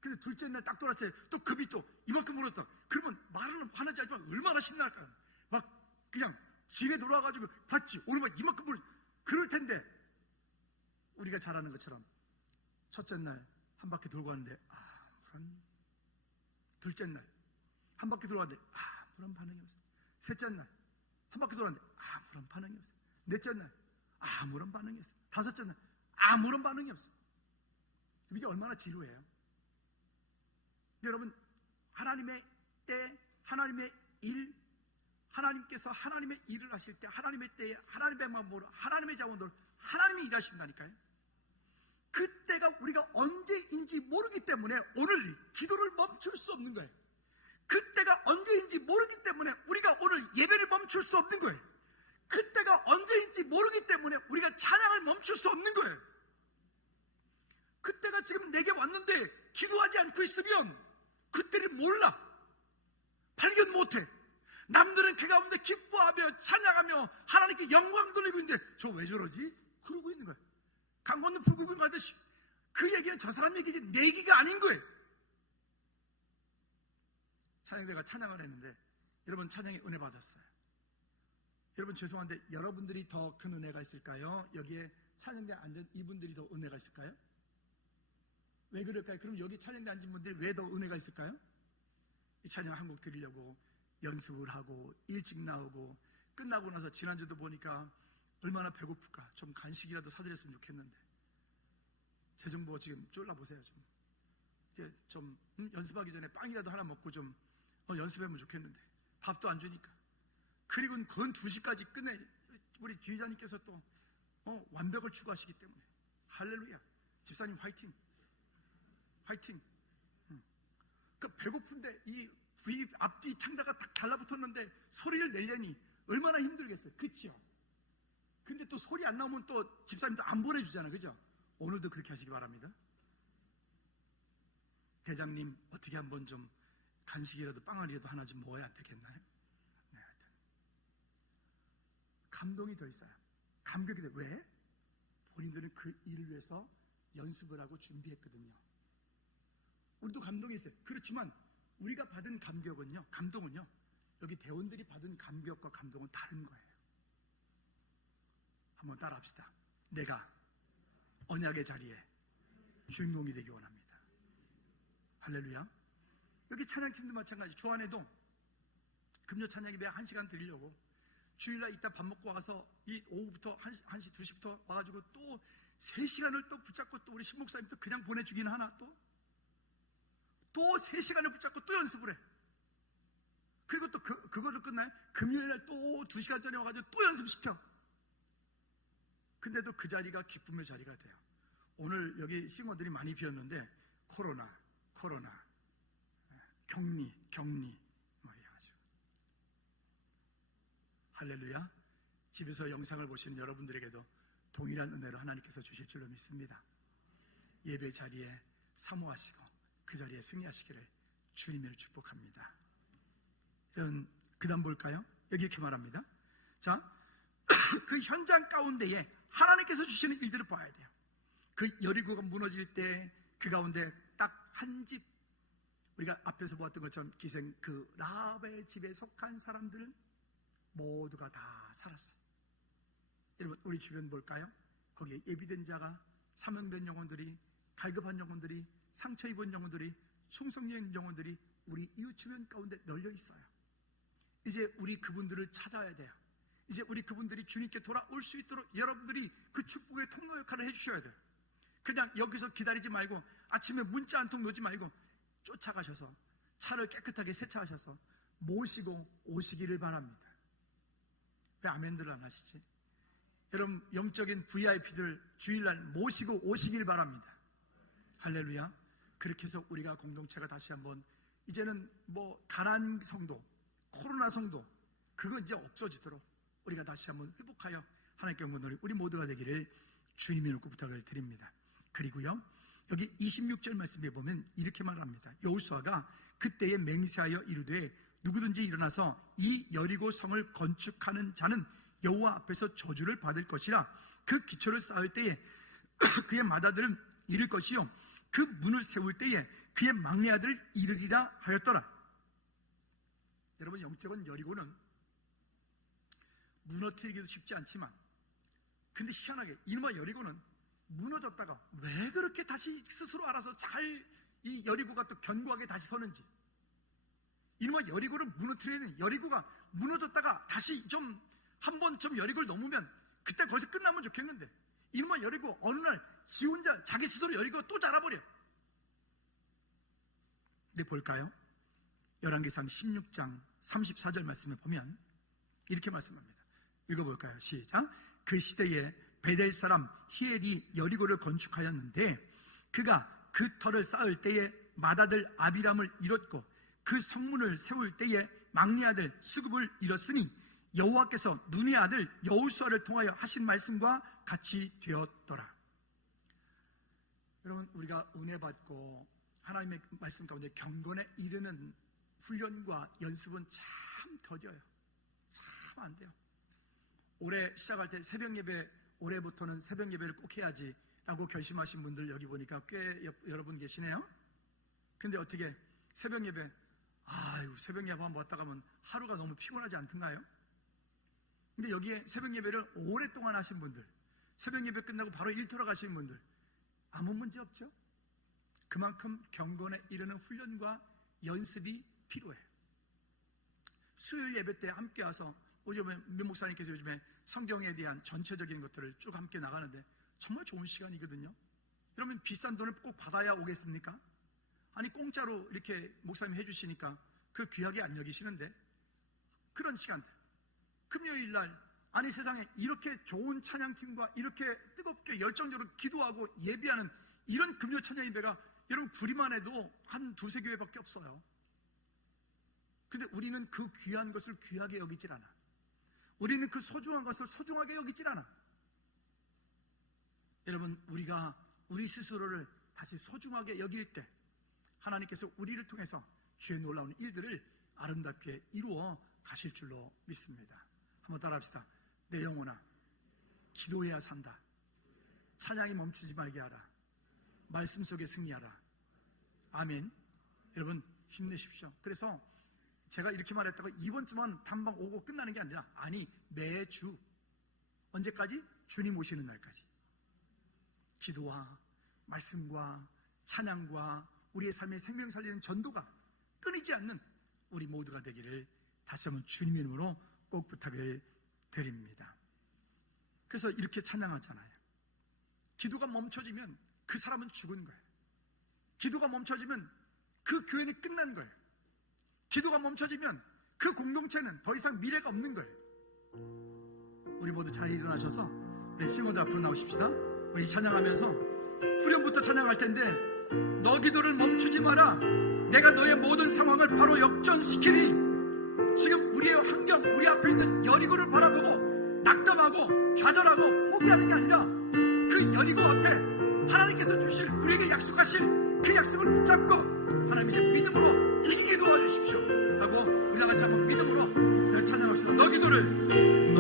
근데 둘째 날 딱 돌았어요. 또 금이 또 이만큼 물었다. 그러면 말은 화나지 않지만 얼마나 신날까요? 막 그냥 진에 돌아와가지고 봤지? 오늘 막 이만큼 물었. 그럴 텐데 우리가 잘 아는 것처럼 첫째 날 한 바퀴 돌고 왔는데 아무런, 둘째 날 한 바퀴 돌아왔는데 아무런 반응이 없어. 셋째 날 한 바퀴 돌았는데 아무런 반응이 없어. 넷째 날 아무런 반응이 없어. 다섯째 날 아무런 반응이 없어. 이게 얼마나 지루해요. 근데 여러분, 하나님의 때, 하나님의 일, 하나님께서 하나님의 일을 하실 때 하나님의 때에 하나님의 마음으로 하나님의 자원으로 하나님이 일하신다니까요. 그때가 우리가 언제인지 모르기 때문에 오늘 기도를 멈출 수 없는 거예요. 그때가 언제인지 모르기 때문에 우리가 오늘 예배를 멈출 수 없는 거예요. 그때가 언제인지 모르기 때문에 우리가 찬양을 멈출 수 없는 거예요. 그때가 지금 내게 왔는데 기도하지 않고 있으면 그때를 몰라. 발견 못해. 남들은 그 가운데 기뻐하며 찬양하며 하나님께 영광 돌리고 있는데 저 왜 저러지? 그러고 있는 거예요. 강 건너 불구경 가듯이. 그 얘기는 저 사람 얘기지 내 얘기가 아닌 거예요. 찬양대가 찬양을 했는데 여러분, 찬양에 은혜 받았어요. 여러분, 죄송한데 여러분들이 더 큰 은혜가 있을까요? 여기에 찬양대에 앉은 이분들이 더 은혜가 있을까요? 왜 그럴까요? 그럼 여기 찬양대에 앉은 분들이 왜 더 은혜가 있을까요? 이 찬양 한 곡 드리려고 연습을 하고 일찍 나오고 끝나고 나서 지난주도 보니까 얼마나 배고플까. 좀 간식이라도 사드렸으면 좋겠는데 재정부가 지금 쫄라보세요. 좀 연습하기 전에 빵이라도 하나 먹고 좀 연습하면 좋겠는데 밥도 안 주니까. 그리고 건 2시까지 끝내. 우리 지휘자님께서 또 완벽을 추구하시기 때문에 할렐루야. 집사님 화이팅. 화이팅. 그러니까 배고픈데 이 앞뒤 창자가 딱 달라붙었는데 소리를 내려니 얼마나 힘들겠어요. 그치요? 근데 또 소리 안 나오면 또 집사님도 안 보내주잖아. 그죠? 오늘도 그렇게 하시기 바랍니다. 대장님, 어떻게 한번 좀 간식이라도 빵알이라도 하나 좀 먹어야 안 되겠나요? 네, 하여튼 감동이 더 있어요. 감격이 돼. 왜? 본인들은 그 일을 위해서 연습을 하고 준비했거든요. 우리도 감동이 있어요. 그렇지만 우리가 받은 감동은요, 여기 대원들이 받은 감격과 감동은 다른 거예요. 한번 따라합시다. 내가 언약의 자리에 주인공이 되기 원합니다. 할렐루야. 여기 찬양팀도 마찬가지. 주 안에도 금요 찬양 예배 1시간 드리려고 주일날 이따 밥 먹고 와서 이 오후부터 1시, 2시부터 와가지고 또 3시간을 또 붙잡고 또 우리 신목사님 또 그냥 보내주긴 하나 또 3시간을 붙잡고 또 연습을 해. 그리고 또 그거를 끝나요? 금요일날 또 2시간 전에 와가지고 또 연습시켜. 근데도 그 자리가 기쁨의 자리가 돼요. 오늘 여기 싱어들이 많이 비었는데 코로나 격리 뭐 이래가지고. 할렐루야. 집에서 영상을 보시는 여러분들에게도 동일한 은혜로 하나님께서 주실 줄로 믿습니다. 예배 자리에 사모하시고 그 자리에 승리하시기를 주님을 축복합니다. 여러분, 그 다음 볼까요? 여기 이렇게 말합니다. 자, 그 현장 가운데에 하나님께서 주시는 일들을 봐야 돼요. 그 여리고가 무너질 때 그 가운데 딱 한 집, 우리가 앞에서 보았던 것처럼 기생 그 라합의 집에 속한 사람들은 모두가 다 살았어요. 여러분, 우리 주변 볼까요? 거기에 예비된 자가, 사명된 영혼들이, 갈급한 영혼들이, 상처 입은 영혼들이, 충성된 영혼들이 우리 이웃 주변 가운데 널려 있어요. 이제 우리 그분들을 찾아야 돼요. 이제 우리 그분들이 주님께 돌아올 수 있도록 여러분들이 그 축복의 통로 역할을 해주셔야 돼요. 그냥 여기서 기다리지 말고, 아침에 문자 한 통 놓지 말고 쫓아가셔서 차를 깨끗하게 세차하셔서 모시고 오시기를 바랍니다. 왜 아멘들 안 하시지? 여러분, 영적인 VIP들 주일날 모시고 오시길 바랍니다. 할렐루야. 그렇게 해서 우리가 공동체가 다시 한번, 이제는 뭐 가난 성도, 코로나 성도, 그거 이제 없어지도록 우리가 다시 한번 회복하여 하나님께 영광을 우리 모두가 되기를 주님의 이름으로 부탁을 드립니다. 그리고요, 여기 26절 말씀에 보면 이렇게 말합니다. 여호수아가 그때에 맹세하여 이르되 누구든지 일어나서 이 여리고 성을 건축하는 자는 여호와 앞에서 저주를 받을 것이라. 그 기초를 쌓을 때에 그의 맏아들은 이를 것이요 그 문을 세울 때에 그의 막내 아들을 이르리라 하였더라. 여러분, 영적인 여리고는 무너뜨리기도 쉽지 않지만, 근데 희한하게 이놈의 여리고는 무너졌다가 왜 그렇게 다시 스스로 알아서 잘 이 여리고가 또 견고하게 다시 서는지, 이놈의 여리고를 무너뜨리는, 여리고가 무너졌다가 다시 좀 한번 좀 여리고를 넘으면 그때 거기서 끝나면 좋겠는데, 이놈의 여리고 어느 날 지 혼자 자기 스스로 여리고가 또 자라버려. 근데 볼까요? 열왕기상 16장 34절 말씀을 보면 이렇게 말씀합니다. 읽어볼까요? 시작. 그 시대에 베델 사람 히엘이 여리고를 건축하였는데 그가 그 터를 쌓을 때에 맏아들 아비람을 잃었고 그 성문을 세울 때에 막내 아들 수굽을 잃었으니 여호와께서 눈의 아들 여호수아를 통하여 하신 말씀과 같이 되었더라. 여러분, 우리가 은혜 받고 하나님의 말씀 가운데 경건에 이르는 훈련과 연습은 참 더뎌요. 참 안 돼요. 올해 시작할 때 새벽 예배, 올해부터는 새벽 예배를 꼭 해야지 라고 결심하신 분들 여기 보니까 꽤 여러분 계시네요. 근데 어떻게 새벽 예배, 아이고 새벽 예배 한번 왔다 가면 하루가 너무 피곤하지 않던가요? 근데 여기에 새벽 예배를 오랫동안 하신 분들, 새벽 예배 끝나고 바로 일터로 가시는 분들 아무 문제 없죠? 그만큼 경건에 이르는 훈련과 연습이 필요해요. 수요일 예배 때 함께 와서, 요즘에 민 목사님께서 요즘에 성경에 대한 전체적인 것들을 쭉 함께 나가는데 정말 좋은 시간이거든요. 여러분, 비싼 돈을 꼭 받아야 오겠습니까? 아니, 공짜로 이렇게 목사님이 해주시니까 그 귀하게 안 여기시는데, 그런 시간들, 금요일 날, 아니 세상에 이렇게 좋은 찬양팀과 이렇게 뜨겁게 열정적으로 기도하고 예비하는 이런 금요 찬양 예배가 여러분 구리만 해도 한 두세 교회밖에 없어요. 근데 우리는 그 귀한 것을 귀하게 여기질 않아. 우리는 그 소중한 것을 소중하게 여기질 않아. 여러분, 우리가 우리 스스로를 다시 소중하게 여길 때 하나님께서 우리를 통해서 주의 놀라운 일들을 아름답게 이루어 가실 줄로 믿습니다. 한번 따라합시다. 내 영혼아, 기도해야 산다. 찬양이 멈추지 말게 하라. 말씀 속에 승리하라. 아멘. 여러분, 힘내십시오. 그래서 제가 이렇게 말했다고 이번 주만 단방 오고 끝나는 게 아니라, 아니 매주, 언제까지? 주님 오시는 날까지 기도와 말씀과 찬양과 우리의 삶의 생명 살리는 전도가 끊이지 않는 우리 모두가 되기를 다시 한번 주님의 이름으로 꼭 부탁을 드립니다. 그래서 이렇게 찬양하잖아요. 기도가 멈춰지면 그 사람은 죽은 거예요. 기도가 멈춰지면 그 교회는 끝난 거예요. 기도가 멈춰지면 그 공동체는 더 이상 미래가 없는 거예요. 우리 모두 자리에 일어나셔서 우리 싱어들 앞으로 나오십시다. 우리 찬양하면서 후렴부터 찬양할 텐데, 너 기도를 멈추지 마라. 내가 너의 모든 상황을 바로 역전시키리. 지금 우리의 환경, 우리 앞에 있는 여리고를 바라보고 낙담하고 좌절하고 포기하는 게 아니라 그 여리고 앞에 하나님께서 주실, 우리에게 약속하실 그 약속을 붙잡고 하나님 이제 믿음으로 이기게 도와주십시오 하고 우리 다 같이 한번 믿음으로 찬양합시다. 너 기도를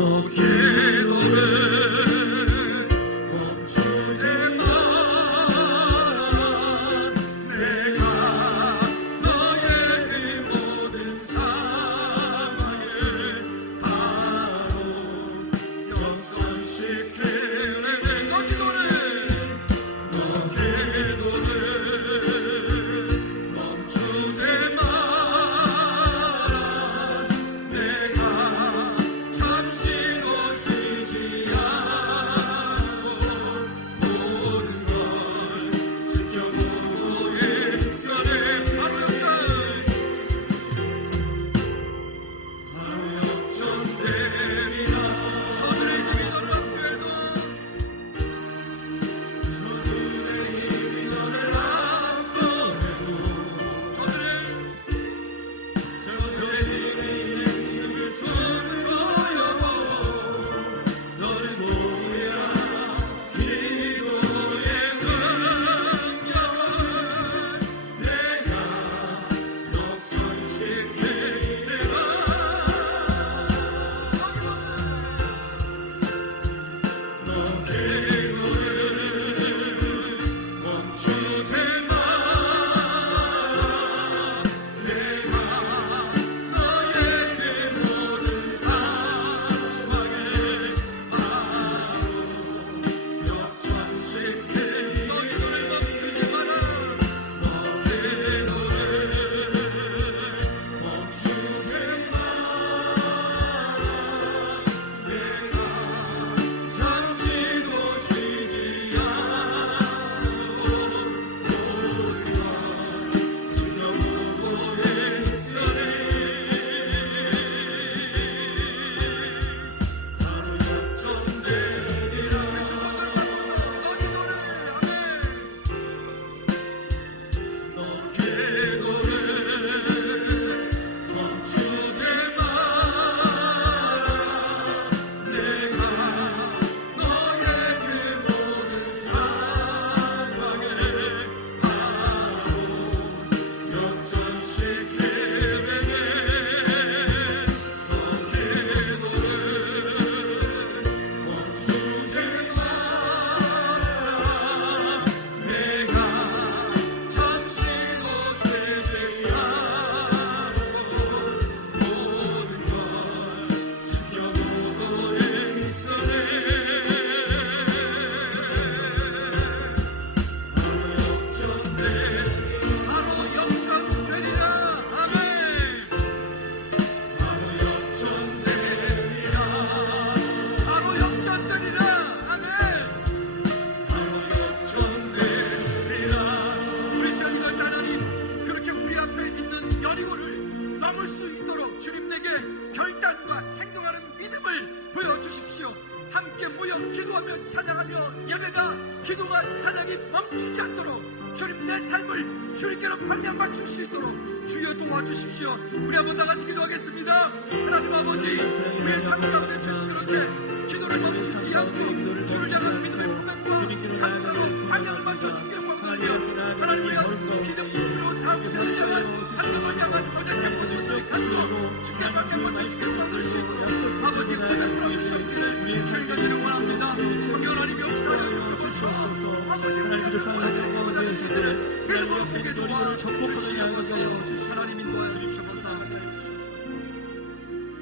볼 수 있도록 주님 내게 결단과 행동하는 믿음을 보여주십시오. 함께 모여 기도하며 찬양하며 예배가 기도가 찬양이 멈추지 않도록 주님 내 삶을 주님께로 방향 맞출 수 있도록 주여 도와주십시오. 우리 한번 다 같이 기도하겠습니다. 하나님 아버지, 우리의 삶 가운데 주님 그렇게 기도를 멈추지 않고 주를 향한 믿음의 고백과 감사로 방향을 맞춰 주께 원하며 하나님 우리가 기도로 다음 세대를 향한 하나님을 향한 어저께 모든 가지고 주께 방향 맞춰 주께 원할 수 있도록 아버지 하나님 부탁드리기를 주님을 원합니다. 성령 하나님 역사하여 주시옵소서. 아버지 하나님 원하는 모든 것들을 믿음으로 보게 도와주시옵소서. 하나님 인도하여 주시옵소서.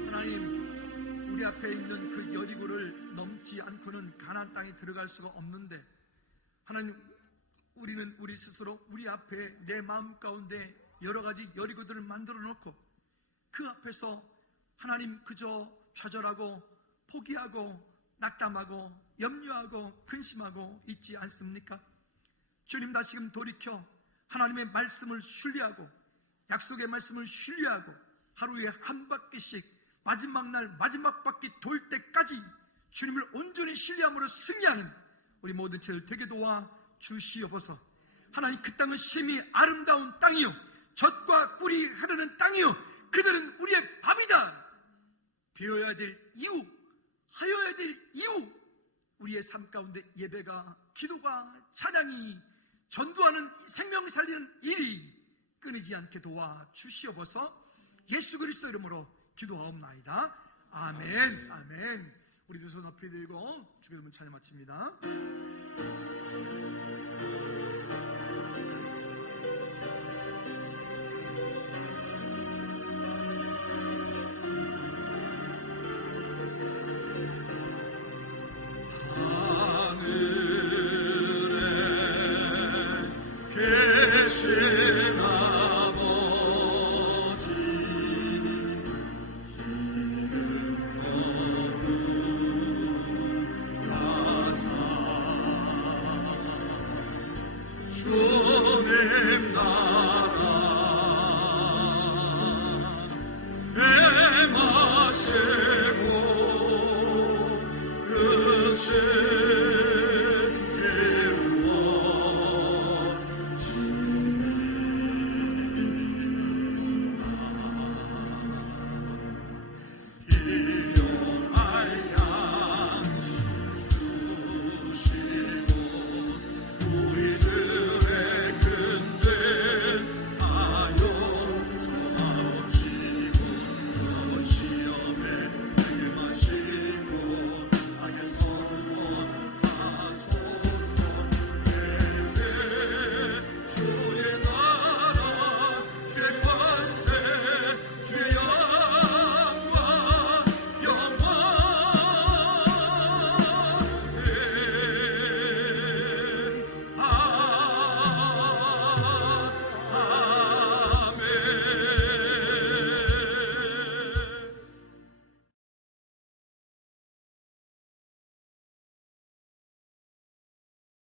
하나님 우리 앞에 있는 그 여리고를 넘지 않고는 가나안 땅에 들어갈 수가 없는데 하나님 우리는 우리 스스로 우리 앞에 내 마음 가운데 여러 가지 여리고들을 만들어 놓고 그 앞에서 하나님 그저 좌절하고 포기하고 낙담하고 염려하고 근심하고 있지 않습니까? 주님 다시금 돌이켜 하나님의 말씀을 신뢰하고 약속의 말씀을 신뢰하고 하루에 한 바퀴씩 마지막 날 마지막 바퀴 돌 때까지 주님을 온전히 신뢰함으로 승리하는 우리 모든 죄를 되게 도와 주시옵소서. 하나님 그 땅은 심히 아름다운 땅이요 젖과 꿀이 흐르는 땅이요 그들은 우리의 밥이다 되어야 될 이유 하여야 될 이유 우리의 삶 가운데 예배가 기도가 찬양이 전도하는 생명 살리는 일이 끊이지 않게 도와 주시옵소서. 예수 그리스도 이름으로 기도하옵나이다. 아멘. 아멘. 우리 두 손 높이 들고 주의 이름을 찬양 마칩니다.